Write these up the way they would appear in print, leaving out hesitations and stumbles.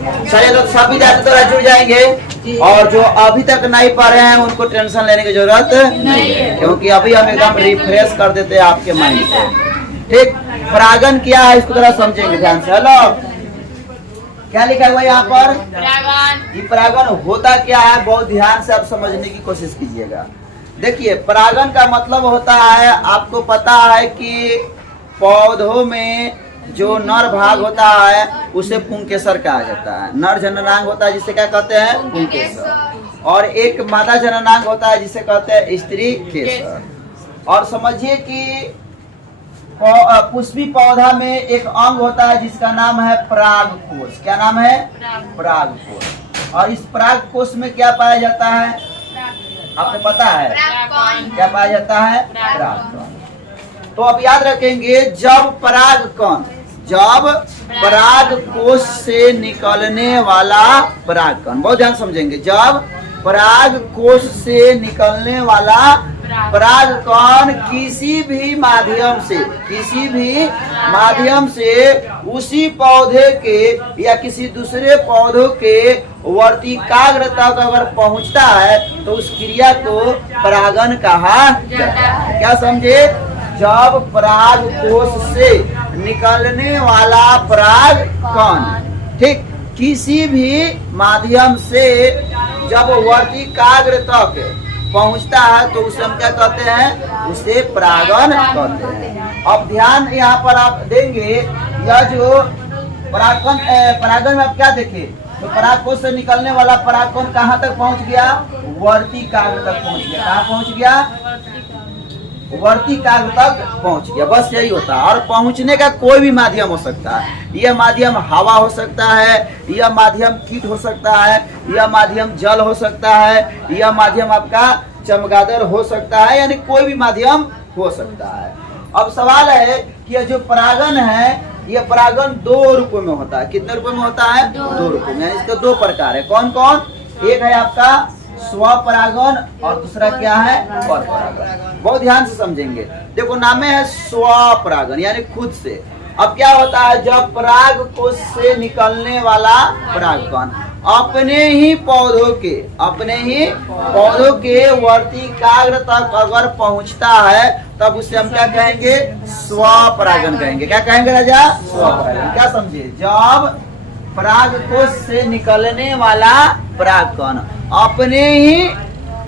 चलिए तो सब विद्यार्थी थोड़ा जुड़ जाएंगे, और जो अभी तक नहीं पढ़ रहे हैं उनको टेंशन लेने की जरूरत नहीं है, क्योंकि अभी हम एकदम रिफ्रेश कर देते हैं आपके माइंड को। ठीक, परागन क्या है इसको थोड़ा समझेंगे ध्यान से। हेलो, क्या लिखा हुआ है यहाँ पर? परागन। ये परागन होता क्या है, बहुत ध्यान से आप समझने की कोशिश कीजिएगा। देखिए, परागन का मतलब होता है, आपको पता है कि पौधों में जो नर भाग होता है उसे पुंकेसर कहा जाता है। नर जननांग होता है जिसे क्या कहते हैं? पुंकेसर। और एक मादा जननांग होता है जिसे कहते हैं स्त्री केसर। और समझिए कि पुष्पी पौधा में एक अंग होता है जिसका नाम है परागकोश। क्या नाम है? परागकोश। और इस परागकोश में क्या पाया जाता है, आपको पता है? क्या पाया जाता है? परागकण। तो अब याद रखेंगे, जब परागकोश से निकलने वाला परागकण, बहुत ध्यान समझेंगे, जब परागकोश से निकलने वाला परागकण किसी भी माध्यम से उसी पौधे के या किसी दूसरे पौधों के वर्तिकाग्र तक अगर पहुंचता है तो उस क्रिया को परागन कहा जाता है। क्या समझे? जब परागकोश से निकलने वाला परागकण, ठीक, किसी भी माध्यम से जब वर्तिकाग्र तक पहुंचता है तो उसे हम क्या कहते हैं? उसे परागन कहते हैं। अब ध्यान यहाँ पर आप देंगे, यह जो परागन में आप क्या देखें, तो परागकोश से निकलने वाला परागकण कहाँ तक पहुंच गया? वर्तिकाग्र तक पहुंच गया। कहाँ पहुंच गया? वर्तिकाग्र तक पहुंच गया। बस यही होता है। और पहुंचने का कोई भी माध्यम हो सकता है। यह माध्यम हवा हो सकता है, यह माध्यम कीट हो सकता है, यह माध्यम जल हो सकता है, यह माध्यम आपका चमगादड़ हो सकता है, यानी कोई भी माध्यम हो सकता है। अब सवाल है कि यह जो परागन है, यह परागन दो रूपों में होता है। कितने रूपों में होता है? दो रूपों में। इसके दो प्रकार है। कौन कौन? एक है आपका स्वपरागन और दूसरा क्या है? परपरागन। बहुत ध्यान से समझेंगे। देखो, नामे है स्वपरागन, यानी खुद से। अब क्या होता है, जब परागकोश से निकलने वाला परागकण अपने ही पौधों के वर्तिकाग्र तक अगर पहुंचता है तब उसे हम क्या कहेंगे? स्वपरागन कहेंगे। क्या कहेंगे राजा? स्वपरागन। क्या समझे? जब परागकोश से निकलने वाला परागकण अपने ही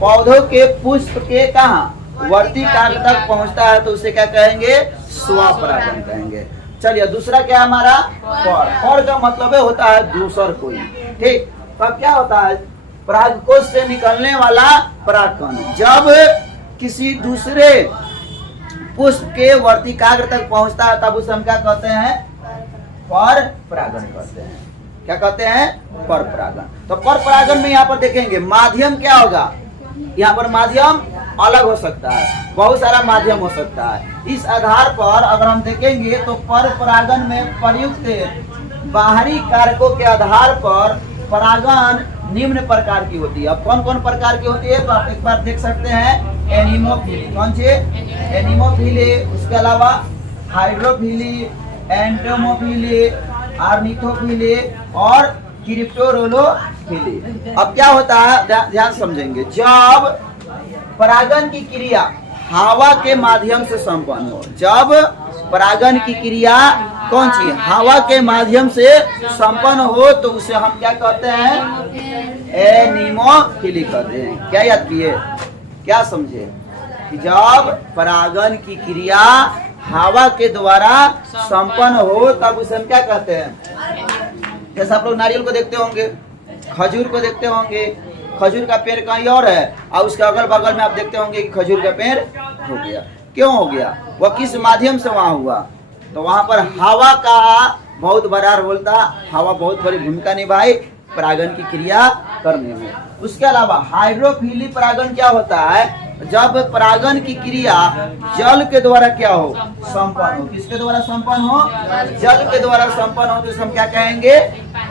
पौधों के पुष्प के कहाँ वर्तिकाग्र तक पहुंचता है तो उसे क्या कहेंगे? स्वपरागन कहेंगे। चलिए, दूसरा क्या हमारा? पर का मतलब होता है दूसर कोई। ठीक, तो क्या होता है? परागकोश से निकलने वाला परागकण जब किसी दूसरे पुष्प के वर्तिकाग्र तक पहुंचता है तब उसे हम क्या कहते हैं? परपरागन कहते हैं। क्या कहते हैं? परपरागन। तो परपरागन में यहाँ पर देखेंगे माध्यम क्या होगा? यहाँ पर माध्यम अलग हो सकता है, बहुत सारा माध्यम हो सकता है। इस आधार पर अगर हम देखेंगे तो परपरागन में प्रयुक्त बाहरी कारकों के आधार पर परागन निम्न प्रकार की होती है। अब कौन कौन प्रकार की होती है तो आप एक बार देख सकते हैं। एनीमोफिली, कौन से? एनीमोफिली, उसके अलावा हाइड्रोफिली, एंटोमोफिली, ऑर्निथोफिली और क्रिप्टोरोलोफिली। अब क्या होता है, ध्यान समझेंगे, जब परागन की क्रिया हवा के माध्यम से संपन्न हो, जब परागन की क्रिया कौन सी? हवा के माध्यम से संपन्न हो तो उसे हम क्या कहते हैं? एनीमोफिली कहते हैं। क्या याद किए? क्या समझे? कि जब परागन की क्रिया हवा के द्वारा संपन्न हो तब उसे हम क्या कहते हैं? जैसे आप लोग नारियल को देखते होंगे, खजूर को देखते होंगे, खजूर का पेड़ कहीं और है और उसके अगल बगल में आप देखते होंगे कि खजूर का पेड़ हो गया। क्यों हो गया? वह किस माध्यम से वहां हुआ? तो वहां पर हवा का बहुत बड़ा रोल था। हवा बहुत बड़ी भूमिका निभाई परागन की क्रिया करने में। उसके अलावा हाइड्रोफिली परागन क्या होता है? जब परागन की क्रिया जल के द्वारा क्या हो? संपन्न हो। किसके द्वारा संपन्न हो? जल के द्वारा संपन्न हो तो इसे हम क्या कहेंगे?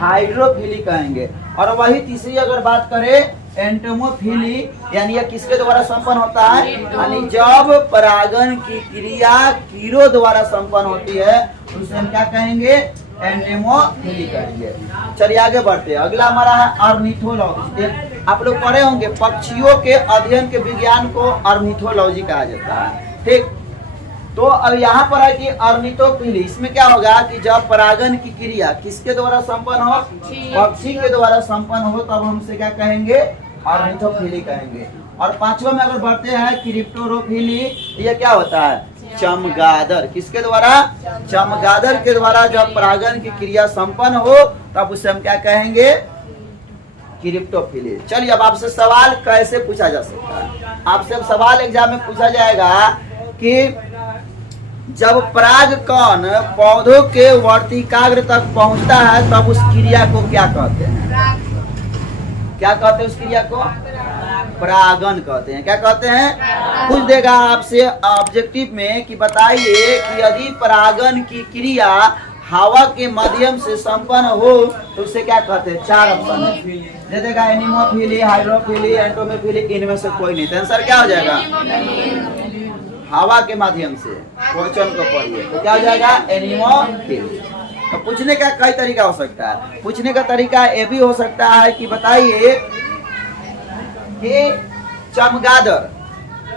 हाइड्रोफिली कहेंगे। और वही तीसरी अगर बात करें एंटोमोफिली, यानी यह किसके द्वारा संपन्न होता है? यानी जब परागन की क्रिया कीड़ों द्वारा संपन्न होती है तो उसे हम क्या कहेंगे? एनेमोफिली कहेंगे। चलिए आगे बढ़ते हैं। अगला हमारा है ऑर्निथोलॉजी। आप लोग पढ़े होंगे पक्षियों के अध्ययन के विज्ञान को ऑर्निथोलॉजी कहा जाता है, ठीक। तो अब यहाँ पर है कि ऑर्निथोफिली, इसमें क्या होगा कि जब परागन की क्रिया किसके द्वारा संपन्न हो, पक्षी के द्वारा संपन्न हो, तब हम उसे क्या कहेंगे, ऑर्निथोफिली कहेंगे। और पांचवा में अगर बढ़ते हैं क्रिप्टोरोफिली, ये क्या होता है, चमगादड़। किसके द्वारा, चमगादड़ के द्वारा जब परागन की क्रिया संपन्न हो तब उसे हम क्या कहेंगे, क्रिप्टोफिली। चलिए अब आपसे सवाल कैसे पूछा जा सकता है। आपसे अब सवाल एग्जाम में पूछा जाएगा कि जब परागकण पौधों के वर्तिकाग्र तक पहुंचता है तब उस क्रिया को क्या कहते हैं, क्या कहते हैं उस क्रिया को, परागन कहते हैं। क्या कहते हैं, पूछ देगा आपसे ऑब्जेक्टिव में कि बताइए कि यदि परागन की क्रिया हवा के माध्यम से संपन्न हो तो उसे क्या कहते हैं। चार ऑप्शन दे देगा, एनिमोफिली, हाइड्रोफिली, एंटोमोफिली, इनमें से कोई नहीं। तो आंसर क्या हो जाएगा, हवा के माध्यम से। क्वेश्चन को पढ़िए तो क्या हो जाएगा, एनिमोफिली। तो पूछने का कई तरीका हो सकता है। पूछने का तरीका ये भी हो सकता है कि बताइए कि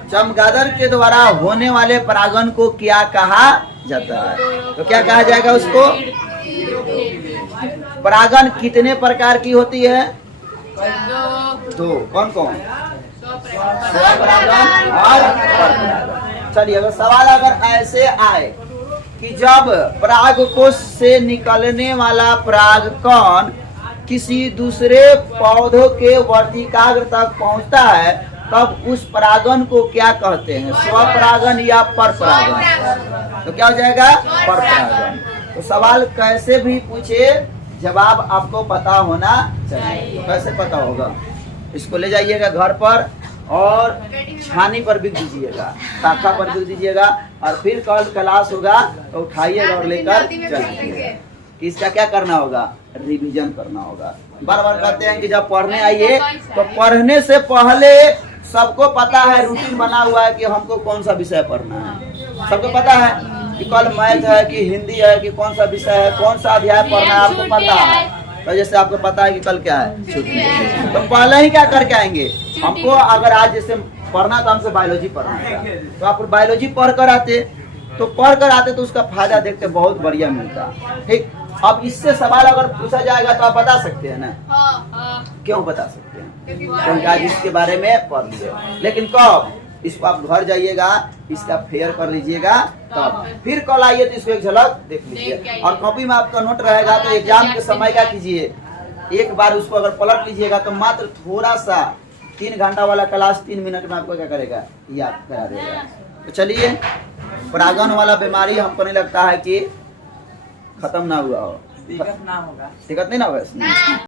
चमगादड़ के द्वारा होने वाले परागन को क्या कहा जाता है। तो क्या कहा जाएगा उसको, परागन कितने प्रकार की होती है, दो। कौन कौन, स्वपरागन और परपरागन। चलिए अगर सवाल अगर ऐसे आए कि जब परागकोश से निकलने वाला परागकण किसी दूसरे पौधों के वर्तिकाग्र तक पहुंचता है तब उस परागन को क्या कहते हैं, स्वपरागन या परपरागन। तो क्या हो जाएगा, परपरागन। तो सवाल कैसे भी पूछे जवाब आपको पता होना चाहिए। कैसे पता होगा, इसको ले जाइएगा घर पर और छानी पर बिक दीजिएगा, शाखा पर बिक दीजिएगा, और फिर कल क्लास होगा तो उठाइएगा और लेकर चलिएगा। कि इसका क्या करना होगा, रिवीजन करना होगा। बार बार कहते हैं कि जब पढ़ने आइए तो पढ़ने से पहले सबको पता है, रूटीन बना हुआ है कि हमको कौन सा विषय पढ़ना है। सबको पता है कि कल मैथ है कि हिंदी है कि कौन सा विषय है, कौन सा अध्याय पढ़ना है, आपको पता है। तो जैसे आपको पता है कि कल क्या है, छुट्टी है, तो पहले ही क्या करके आएंगे। हमको अगर आज जैसे पढ़ना तो हमसे बायोलॉजी पढ़ना था, तो आप बायोलॉजी पढ़ कर आते, तो उसका फायदा देखते बहुत बढ़िया मिलता, ठीक। अब इससे सवाल अगर पूछा जाएगा तो आप बता सकते हैं ना, क्यों बता सकते हैं, क्योंकि आज इसके बारे में पढ़ लीजिए। लेकिन कब, इसको आप घर जाइएगा, इसका फेयर कर लीजिएगा, तब फिर कल आइए तो इसको एक झलक देख लीजिए। और कॉपी में आपका नोट रहेगा तो एग्जाम के समय क्या कीजिए, एक बार उसको अगर पलट लीजिएगा तो मात्र थोड़ा सा 3 घंटा वाला क्लास 3 मिनट में आपको क्या करेगा, याद करा देगा। तो चलिए, परागन वाला बीमारी हमको नहीं लगता है कि खत्म ना हुआ हो, दिक्कत नहीं ना होगा इसमें।